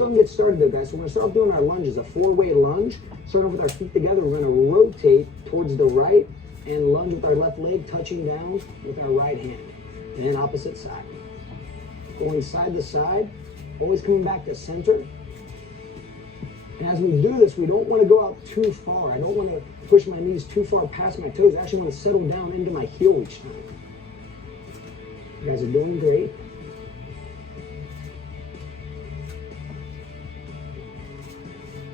Let's get started though, guys. So we're gonna start off doing our lunges, a 4-way lunge. Starting off with our feet together, we're gonna rotate towards the right and lunge with our left leg, touching down with our right hand. And then opposite side. Going side to side, always coming back to center. And as we do this, we don't want to go out too far. I don't want to push my knees too far past my toes. I actually want to settle down into my heel each time. You guys are doing great.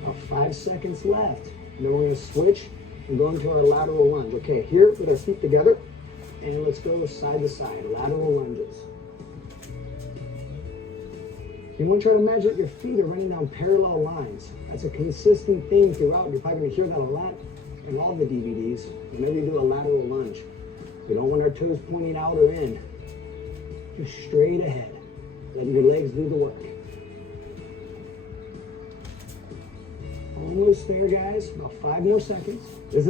About 5 seconds left. And then we're going to switch and go into our lateral lunge. Okay, here with our feet together. And let's go side to side, lateral lunges. You want to try to imagine that your feet are running down parallel lines. That's a consistent theme throughout. You're probably going to hear that a lot in all the DVDs. Whenever you do a lateral lunge, we don't want our toes pointing out or in. Just straight ahead. Letting your legs do the work. Almost there, guys. About 5 more seconds. This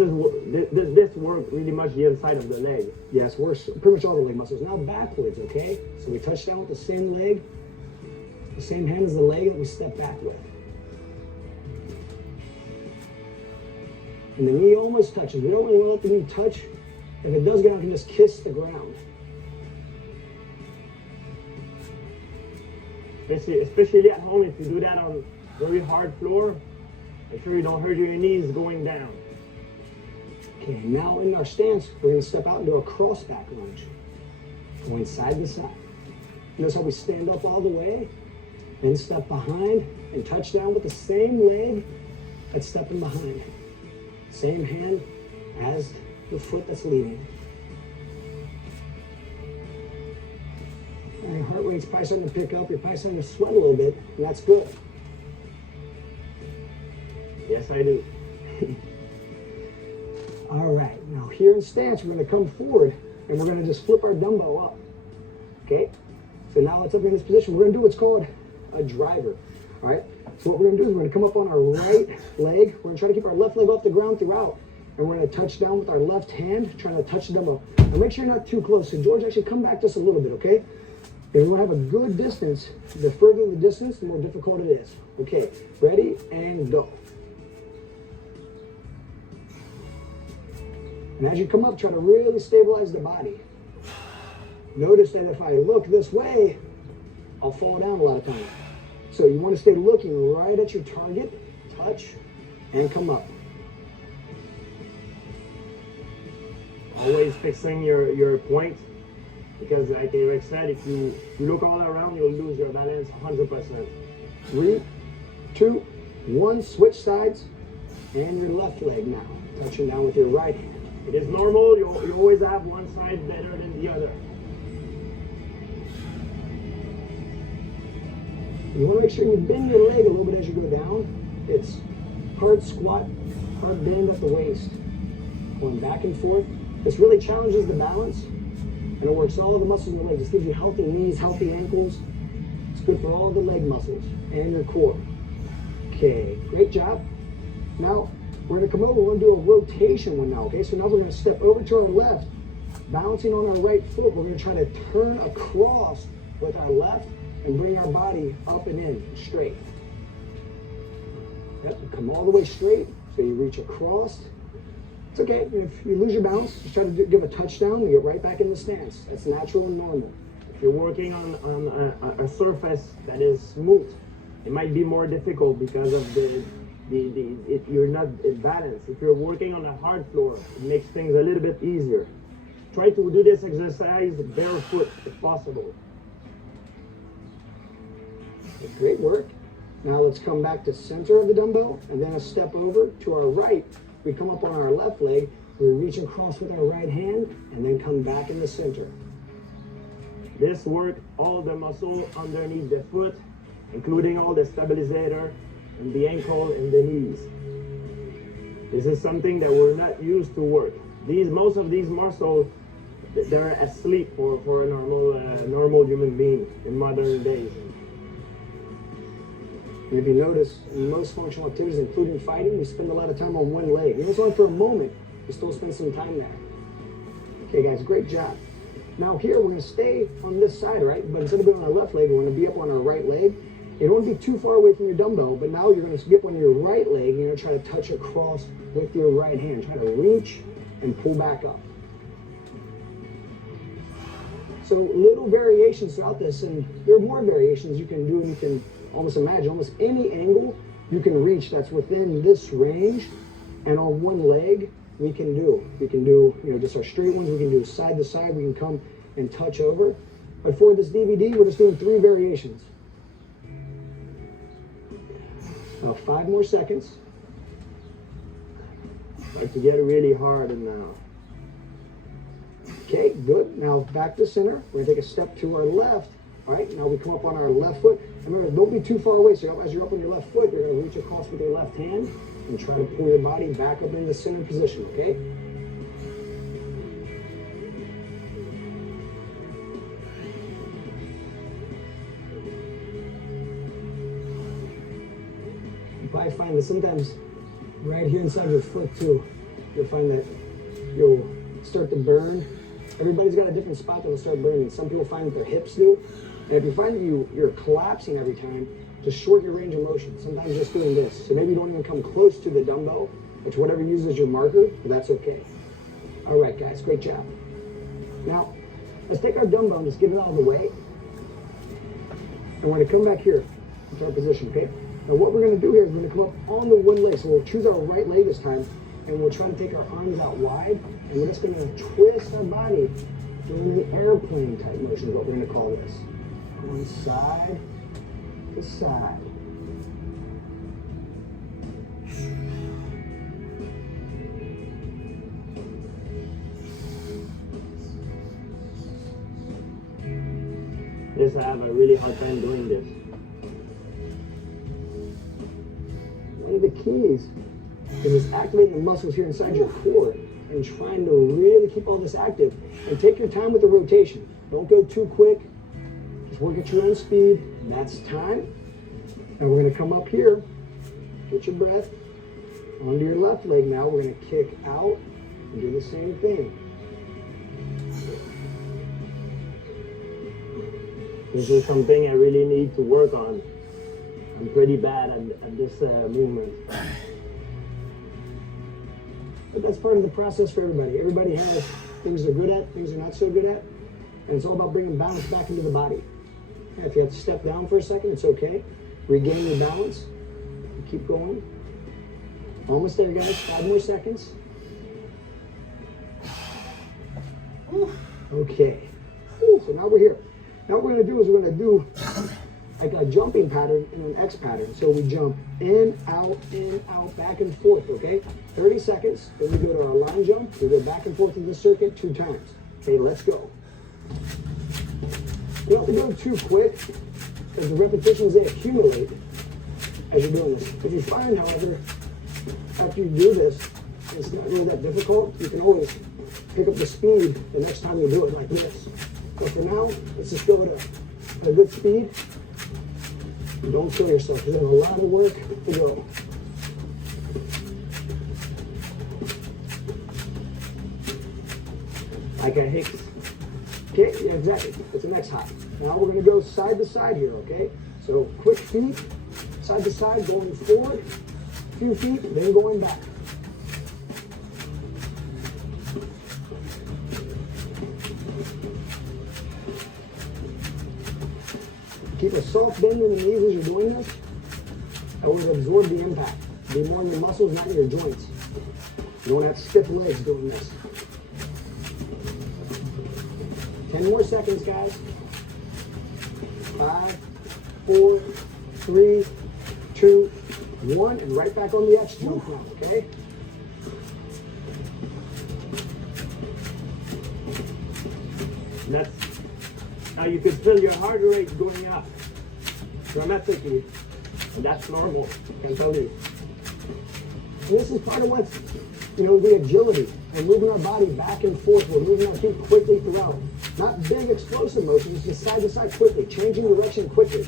work really much the inside of the leg. Yes, works pretty much all the leg muscles. Now backwards, okay? So we touch down with the same leg. The same hand as the leg that we step back with. And the knee almost touches. We don't really want to let the knee touch. If it does get out, we can just kiss the ground. Especially at home, if you do that on very hard floor, make sure you don't hurt your knees going down. Okay, now in our stance, we're going to step out and do a cross back lunge. Going side to side. Notice how we stand up all the way. Then step behind and touch down with the same leg that's stepping behind. Same hand as the foot that's leading. All right, heart rate's probably starting to pick up. You're probably starting to sweat a little bit, and that's good. Yes, I do. All right, now here in stance, we're going to come forward, and we're going to just flip our dumbbell up. Okay? So now it's up in this position. We're going to do what's called a driver. All right, so what we're going to do is we're going to come up on our right leg. We're going to try to keep our left leg off the ground throughout, and we're going to touch down with our left hand, trying to touch the dumbbell. Now make sure you're not too close. So George, actually come back just a little bit, okay? And we want to have a good distance. The further the distance, the more difficult it is. Okay, ready and go. And as you come up, try to really stabilize the body. Notice that if I look this way, I'll fall down a lot of times. So you want to stay looking right at your target, touch, and come up. Always fixing your point, because like Eric said, if you look all around, you'll lose your balance 100%. 3, 2, 1, switch sides, and your left leg now, touching down with your right hand. It is normal, you always have one side better than the other. You want to make sure you bend your leg a little bit as you go down. It's hard squat, hard bend at the waist. Going back and forth. This really challenges the balance, and it works all the muscles in your leg. This gives you healthy knees, healthy ankles. It's good for all the leg muscles and your core. Okay, great job. Now, we're going to come over. We're going to do a rotation one now, okay? So now we're going to step over to our left, balancing on our right foot. We're going to try to turn across with our left and bring our body up and in, straight. Yep, come all the way straight, so you reach across. It's okay, if you lose your balance, just try to give a touchdown and get right back in the stance. That's natural and normal. If you're working on a surface that is smooth, it might be more difficult because of you're not in balance. If you're working on a hard floor, it makes things a little bit easier. Try to do this exercise barefoot if possible. Great work. Now let's come back to center of the dumbbell and then a step over to our right. We come up on our left leg, we reach across with our right hand and then come back in the center. This work all the muscle underneath the foot, including all the stabilizer and the ankle and the knees. This is something that we're not used to work. Most of these muscles, they're asleep for a normal human being in modern days. And if you notice, in most functional activities, including fighting, we spend a lot of time on one leg. Even if it's only for a moment, we still spend some time there. Okay, guys, great job. Now here, we're going to stay on this side, right? But instead of being on our left leg, we're going to be up on our right leg. You don't want to be too far away from your dumbbell, but now you're going to get on your right leg and you're going to try to touch across with your right hand. Try to reach and pull back up. So little variations throughout this, and there are more variations you can do, and you can almost imagine almost any angle you can reach that's within this range. And on one leg, we can do, just our straight ones. We can do side to side. We can come and touch over. But for this DVD, we're just doing 3 variations. Now 5 more seconds. Like to get really hard now. Okay, good. Now back to center. We're gonna take a step to our left. All right, now we come up on our left foot. Remember, don't be too far away. So as you're up on your left foot, you're gonna reach across with your left hand and try to pull your body back up into center position, okay? You probably find that sometimes right here inside your foot too, you'll find that you'll start to burn. Everybody's got a different spot that will start burning. Some people find that their hips do. And if you find that you're collapsing every time, just shorten your range of motion. Sometimes just doing this. So maybe you don't even come close to the dumbbell. It's whatever you use as your marker, but that's okay. All right, guys, great job. Now, let's take our dumbbell and just get it out of the way. And we're gonna come back here into our position, okay? Now what we're gonna do here is we're gonna come up on the one leg. So we'll choose our right leg this time, and we'll try to take our arms out wide, and we're just gonna twist our body doing an airplane type motion is what we're gonna call this. One side to side. Yes, I have a really hard time doing this. One of the keys is just activating the muscles here inside your core and trying to really keep all this active. And take your time with the rotation. Don't go too quick. Just work at your own speed. And that's time. And we're going to come up here. Get your breath. Onto your left leg now. We're going to kick out and do the same thing. This is something I really need to work on. I'm pretty bad at this movement. But that's part of the process for everybody. Everybody has things they're good at, things they're not so good at. And it's all about bringing balance back into the body. If you have to step down for a second, it's okay. Regain your balance. Keep going. Almost there, guys. 5 more seconds. Okay. So now we're here. Now what we're going to do is we're going to do like a jumping pattern in an X pattern. So we jump in, out, back and forth, okay? 30 seconds. Then we go to our line jump. We go back and forth in the circuit 2 times. Okay, let's go. You don't have to go too quick because the repetitions, they accumulate as you're doing this. If you find, however, after you do this, it's not really that difficult, you can always pick up the speed the next time you do it like this. But for now, let's just go at a good speed. And don't kill yourself, because there's a lot of work to go. Like a Hicks. Okay, yeah, exactly. It's an X hop. Now we're going to go side to side here, okay? So quick feet, side to side, going forward, a few feet, then going back. Keep a soft bend in the knees as you're doing this. That will absorb the impact. Be more in your muscles, not in your joints. You don't have stiff legs doing this. 10 more seconds, guys. 5, 4, 3, 2, 1, and right back on the X jump now, okay? Now you can feel your heart rate going up dramatically. And that's normal, I can tell you. And this is part of what's, the agility and moving our body back and forth. We're moving our feet quickly throughout. Not big explosive motions, just side to side quickly, changing direction quickly.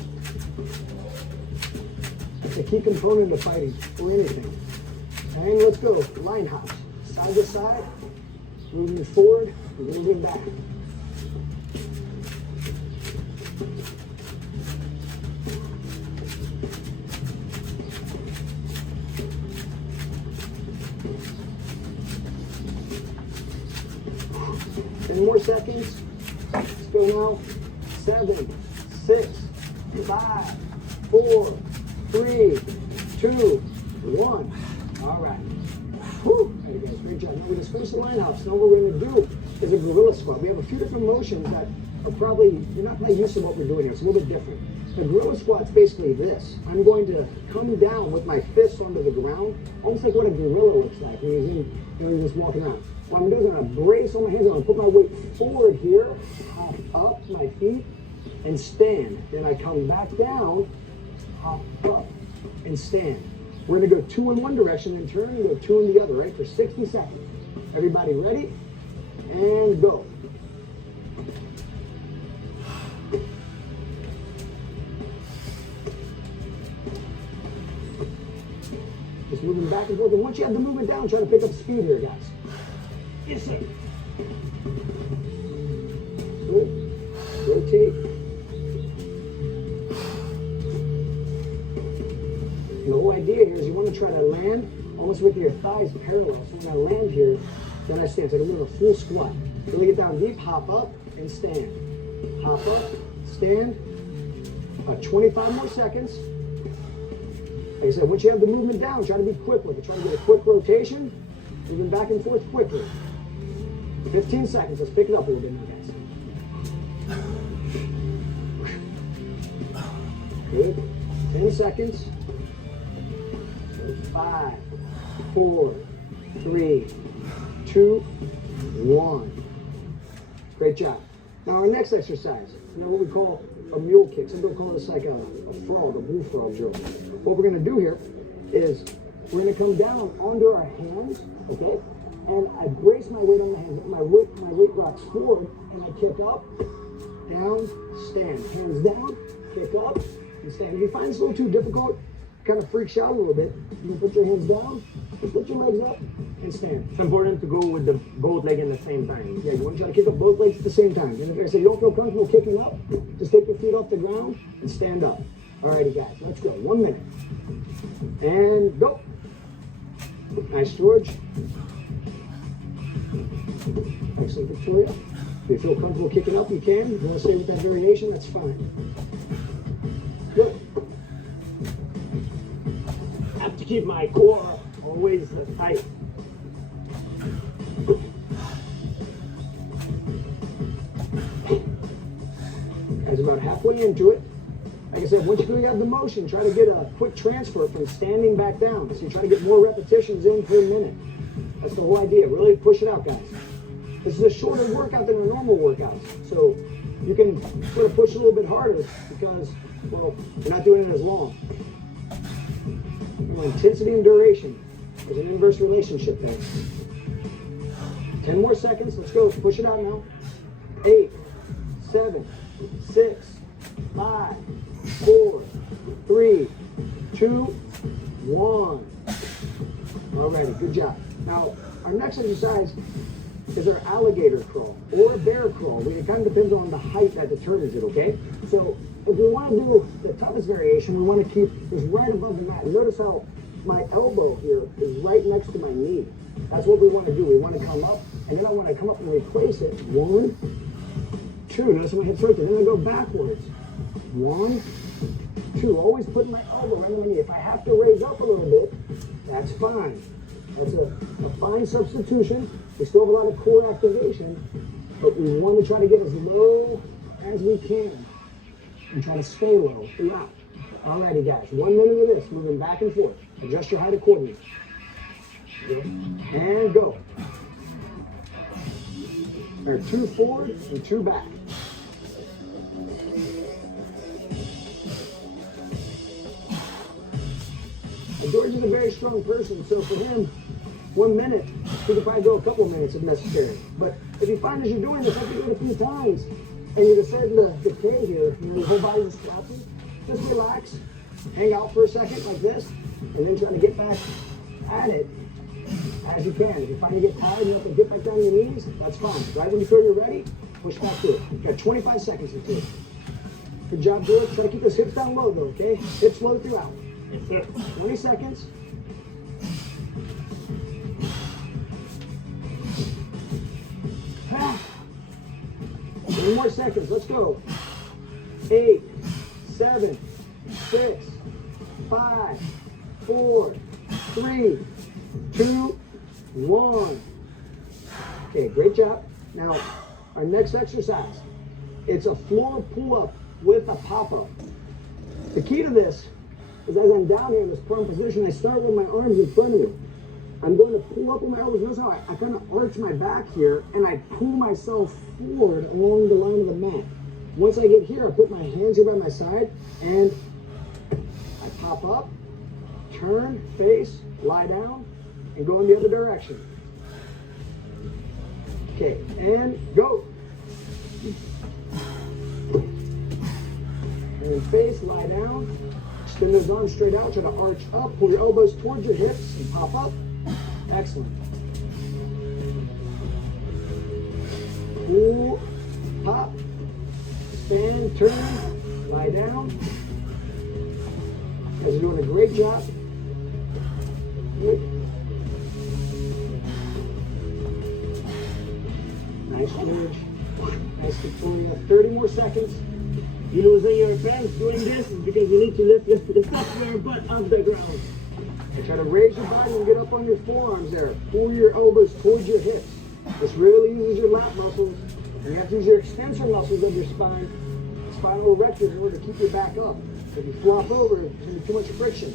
It's a key component of fighting or anything. And let's go. Line hops. Side to side, moving forward, moving back. 10 more seconds. Let's go now. 7, 6, 5, 4, 3, 2, 1. All right. Whew. All right, guys, great job. Now we just finished the line hops. Now what we're going to do is a gorilla squat. We have a few different motions that are probably, you're not used to what we're doing here. It's a little bit different. The gorilla squat's basically this. I'm going to come down with my fists onto the ground, almost like what a gorilla looks like when he's in, he's just walking around. What I'm doing is I'm going to brace on my hands. I'm going to put my weight forward here, hop up my feet, and stand. Then I come back down, hop up, and stand. We're going to go 2 in one direction and turn and go 2 in the other, right, for 60 seconds. Everybody ready? And go. Just moving back and forth. And once you have the movement down, try to pick up speed here, guys. Yes, sir. Good. Rotate. And the whole idea here is you want to try to land almost with your thighs parallel. So when I land here, then I stand. So I'm doing a full squat. Really get down deep, hop up, and stand. Hop up, stand. 25 more seconds. Like I said, once you have the movement down, try to be quick with it. Try to get a quick rotation, moving back and forth quickly. 15 seconds. Let's pick it up a little bit now, guys. Good. 10 seconds. 5, 4, 3, 2, 1. Great job. Now our next exercise, what we call a mule kick. Some people call this like a frog, a bullfrog drill. What we're going to do here is we're going to come down onto our hands, okay? And I brace my weight on the hands. My weight rocks forward, and I kick up, down, stand. Hands down, kick up, and stand. If you find this a little too difficult, kind of freaks you out a little bit, you put your hands down, put your legs up, and stand. It's important to go with the both leg in the same time. Yeah, you want to try to kick up both legs at the same time. And if I say you don't feel comfortable kicking up, just take your feet off the ground and stand up. Alrighty, guys, let's go. 1 minute. And go. Nice, George. Excellent, Victoria. If you feel comfortable kicking up, you can. If you want to stay with that variation, that's fine. Good. I have to keep my core always tight. Guys, about halfway into it. Like I said, once you have the motion, try to get a quick transfer from standing back down. So you try to get more repetitions in per minute. That's the whole idea. Really push it out, guys. This is a shorter workout than a normal workout. So you can sort of push a little bit harder because, well, you're not doing it as long. Intensity and duration. There's an inverse relationship there. 10 more seconds. Let's go. Push it out now. 8, 7, 6, 5, 4, 3, 2, 1. Alrighty, good job. Now, our next exercise is our alligator crawl or bear crawl. It kind of depends on the height that determines it, okay? So if we want to do the toughest variation, we want to keep this right above the mat. Notice how my elbow here is right next to my knee. That's what we want to do. We want to come up, and then I want to come up and replace it. 1, 2. Notice my hips right there. Then I go backwards. 1, 2. Always putting my elbow right on my knee. If I have to raise up a little bit, that's fine. That's a fine substitution. We still have a lot of core activation, but we want to try to get as low as we can and try to stay low throughout. Alrighty, guys. 1 minute of this, moving back and forth. Adjust your height accordingly. And go. All right, 2 forward and 2 back. George is a very strong person, so for him, 1 minute, he could probably go a couple of minutes if necessary. But if you find as you're doing this, after you do it a few times, and you're starting to decay here, your whole body is collapsing, just relax, hang out for a second like this, and then try to get back at it as you can. If you find you get tired and you have to get back down on your knees, that's fine. Right when you feel you're ready, push back through it. You've got 25 seconds to do it. Good job, George. Try to keep those hips down low though, okay? Hips low throughout. 20 seconds. 10 more seconds. Let's go. 8, 7, 6, 5, 4, 3, 2, 1. Okay, great job. Now, our next exercise, it's a floor pull-up with a pop-up. The key to this is as I'm down here in this prone position, I start with my arms in front of me. I'm going to pull up with my elbows. Notice how I kind of arch my back here, and I pull myself forward along the line of the mat. Once I get here, I put my hands here by my side, and I pop up, turn, face, lie down, and go in the other direction. Okay, and go. And face, lie down. Extend those arms straight out. Try to arch up. Pull your elbows towards your hips and pop up. Excellent. Pull, pop, stand, turn, lie down. You guys are doing a great job. Good. Nice, George. Nice, Victoria. 30 more seconds. You losing your friends doing this is because you need to lift up your butt off the ground. And try to raise your body and get up on your forearms there. Pull your elbows towards your hips. This really uses your lat muscles. And you have to use your extensor muscles of your spine, spinal erectors, in order to keep your back up. If you flop over, there's going to be too much friction.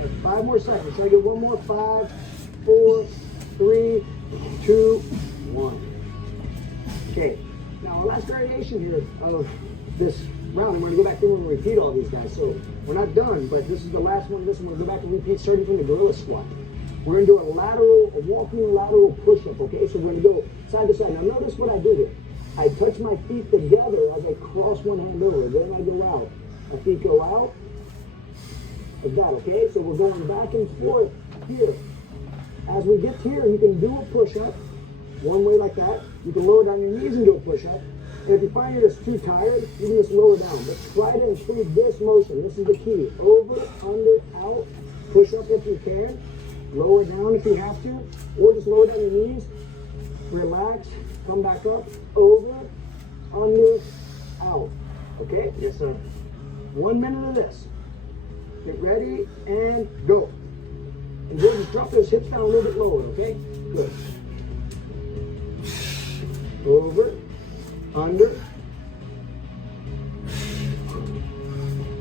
Right, 5 more seconds. Try to get one more. 5, 4, 3, 2, 1. Okay. Now, our last variation here of this round, I'm going to go back through and repeat all these guys. So we're not done, but this is the last one. This one, we're going to go back and repeat starting from the gorilla squat. We're going to do a walking lateral push-up, okay? So we're going to go side to side. Now, notice what I do here. I touch my feet together as I cross one hand over. Then I go out. My feet go out. Like that, okay? So we're going back and forth here. As we get here, you can do a push-up one way like that. You can lower down your knees and do a push-up. And if you find you're just too tired, you can just lower down. But try to include this motion. This is the key. Over, under, out. Push up if you can. Lower down if you have to. Or just lower down your knees. Relax. Come back up. Over, under, out. Okay? Yes, sir. 1 minute of this. Get ready and go. And then just drop those hips down a little bit lower, okay? Good. Over, under.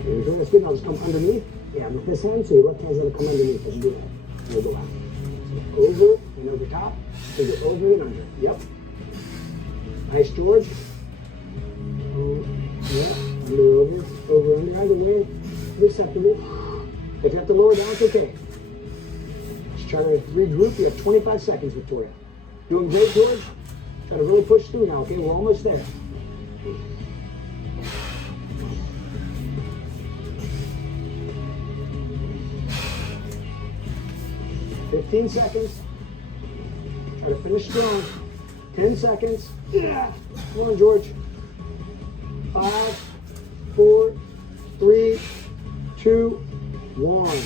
There you go. That's good. Now just come underneath. Yeah, with this hand, so your left hand's going to come underneath. Just do that. We'll go out. So over and over top. So you're over and under. Yep. Nice, George. Yeah. Under, over, under. Either way, it's acceptable. If you have to lower down, it's okay. Just try to regroup. You have 25 seconds, Victoria. Doing great, George. Try to really push through now, okay? We're almost there. $15 seconds. Try to finish strong. 10 seconds. Yeah. Come on, George. 5, 4, 3, 2, 1.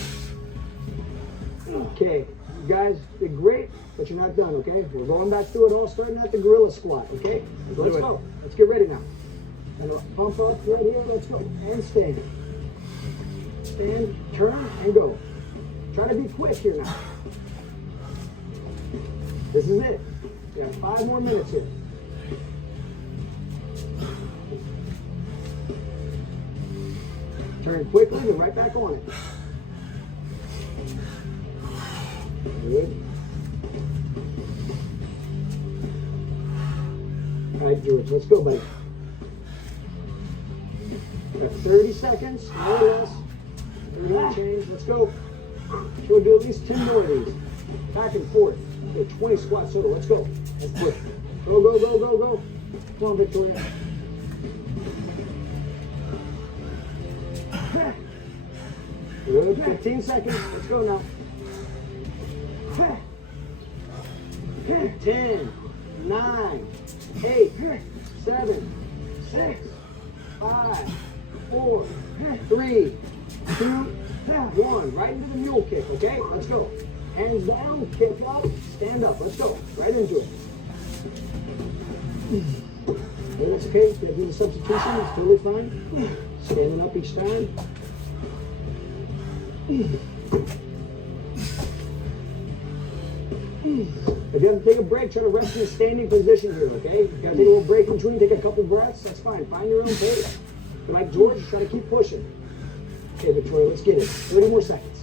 Okay, you guys did great, but you're not done, okay? We're going back through it all, starting at the gorilla squat, okay? Let's go. Let's get ready now. And pump up right here. Let's go. And stand. Stand, turn, and go. Try to be quick here now. This is it. We got 5 more minutes here. Turn quickly and right back on it. Good. All right, George, let's go, buddy. Got 30 seconds, more or less. 30 and change. Let's go. We'll do at least 10 more of these. Back and forth. So 20 squats total. Let's go. Let's push. Go, go, go, go, go. Come on, Victoria. Good. 15 seconds. Let's go now. 10, 9, 8, 7, 6, 5, 4, 3, 2, 1. Right into the mule kick, okay? Let's go. Hands down, kick up, stand up. Let's go. Right into it. That's okay. You gotta do the substitution. It's totally fine. Standing up each time. If you have to take a break, try to rest in a standing position here, okay? If you gotta take a little break in between, take a couple breaths, that's fine. Find your own pace. Like George, try to keep pushing. Okay, Victoria, let's get it. 30 more seconds.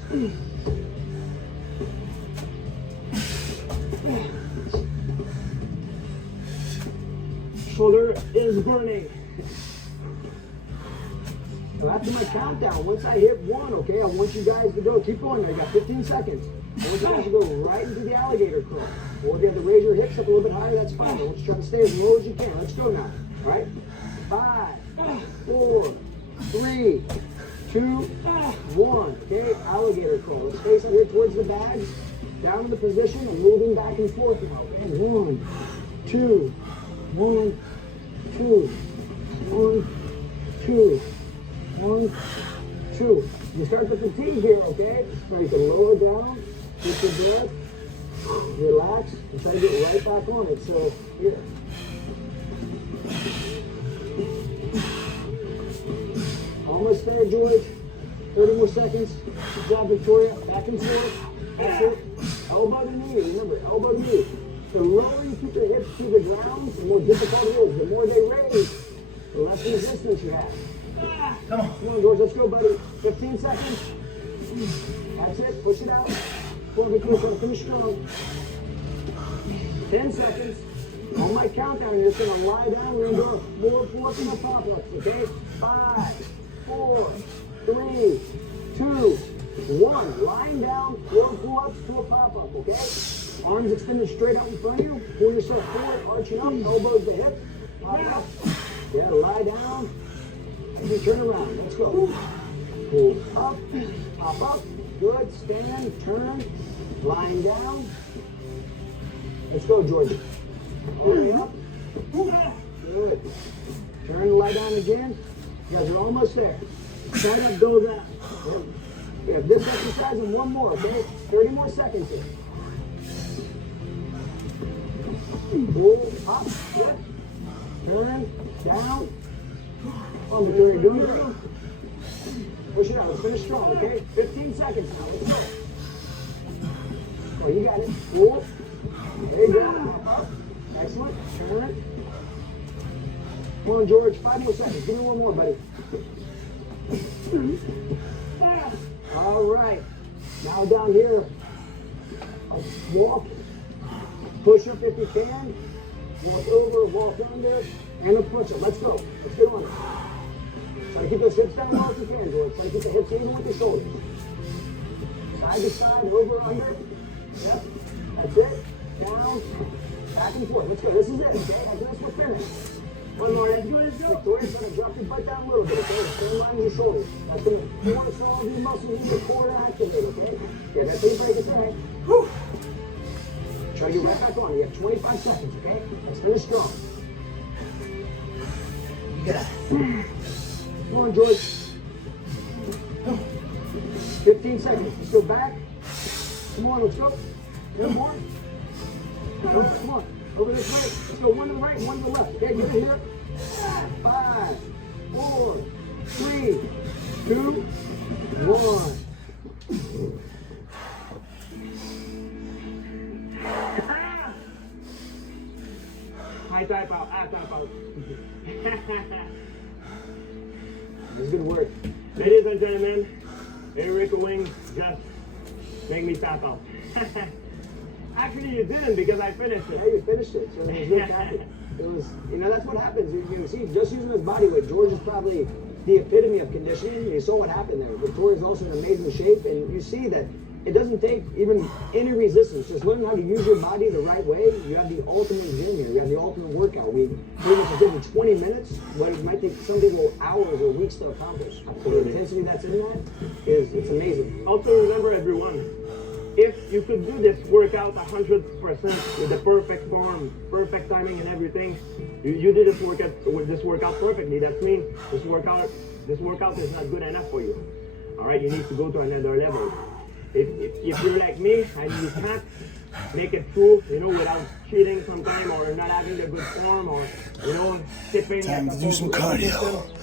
Shoulder is burning. So after my countdown, once I hit 1, okay, I want you guys to go. Keep going. I got 15 seconds. I want you guys to go right into the alligator curl. Or if you have to raise your hips up a little bit higher, that's fine. I want you to try to stay as low as you can. Let's go now. All right? 5, 4, 3, 2, 1. Okay, alligator curl. Let's face it here towards the bag. Down in the position. I'm moving back and forth now. Okay, 1, 2, 1, 2, 1, 2, 1, 2. You start to fatigue here, okay? So you can lower down, get your breath, relax, and try to get right back on it. So here. Almost there, George. 30 more seconds. Good job, Victoria. Back and forth. That's it. Elbow to knee. Remember, elbow to knee. The lower you keep your hips to the ground, the more difficult it is. The more they raise, the less resistance you have. Come on, George. Let's go, buddy. 15 seconds. That's it. Push it out. Come on, Victoria. Finish strong. 10 seconds. On my countdown, you're just going to lie down. We're going to do more pull-ups and pop-ups, okay? 5, 4, 3, 2, 1. Lying down, 4 pull-ups to a pop-up, okay? Arms extended straight out in front of you. Pull yourself forward, arching up, elbows to hips. Lie up. Yeah, lie down. And you turn around. Let's go. Pull up, pop up. Good. Stand, turn, lying down. Let's go, Georgia. All the way up. Good. Turn and lie down again. You guys are almost there. Side up, go down. We have this exercise and one more, okay? 30 more seconds here. Pull, up, good. Turn, down. Oh, Victoria, doing it. Push it out. Let's finish strong, okay? 15 seconds now. Let's go. Oh, you got it. Pull. There you go. Up. Excellent. Turn it. Come on, George. 5 more seconds. Give me one more, buddy. All right. Now down here, a walk. Push up if you can. Walk over, walk under, and a push up. Let's go. Let's get on. Try to keep those hips down low if you can, George. Try to keep the hips even with the shoulders. Side to side, over, under. Yep. That's it. Down, back and forth. Let's go. This is it, okay? After this, we're finished. One more. Let's go. Let's go. Victoria's going to drop your butt down a little bit, okay? Same line with your shoulders. That's going to force all the muscles in your core to activate, okay? Yeah, that's how you break it down. Whew. Try to get right back on. You have 25 seconds, okay? Let's finish strong. You got it. Come on, George. 15 seconds. Let's go back. Come on, let's go. One more. Come on. Over this way. Let's go one to the right, one to the left. Okay, get it here. 5, 4, 3, 2, 1. High type out, type out. This is gonna work. Ladies and gentlemen, Eric Wing just make me tap out. Actually, you didn't because I finished it. Yeah, you finished it. So it was really happy. It was, you know, that's what happens. You can see, just using his body weight, George is probably the epitome of conditioning. You saw what happened there. Victoria's also in amazing shape, and you see that it doesn't take even any resistance. Just learn how to use your body the right way. You have the ultimate gym here. You have the ultimate workout. We pretty much did in 20 minutes, but it might take some people hours or weeks to accomplish. The intensity that's in that it's amazing. Also remember, everyone, if you could do this workout 100% with the perfect form, perfect timing and everything, you did this workout perfectly. That means this workout is not good enough for you. All right, you need to go to another level. If you're like me and you can't make it through, you know, without cheating sometime or not having a good form or, you know, tipping. Time to do some cardio.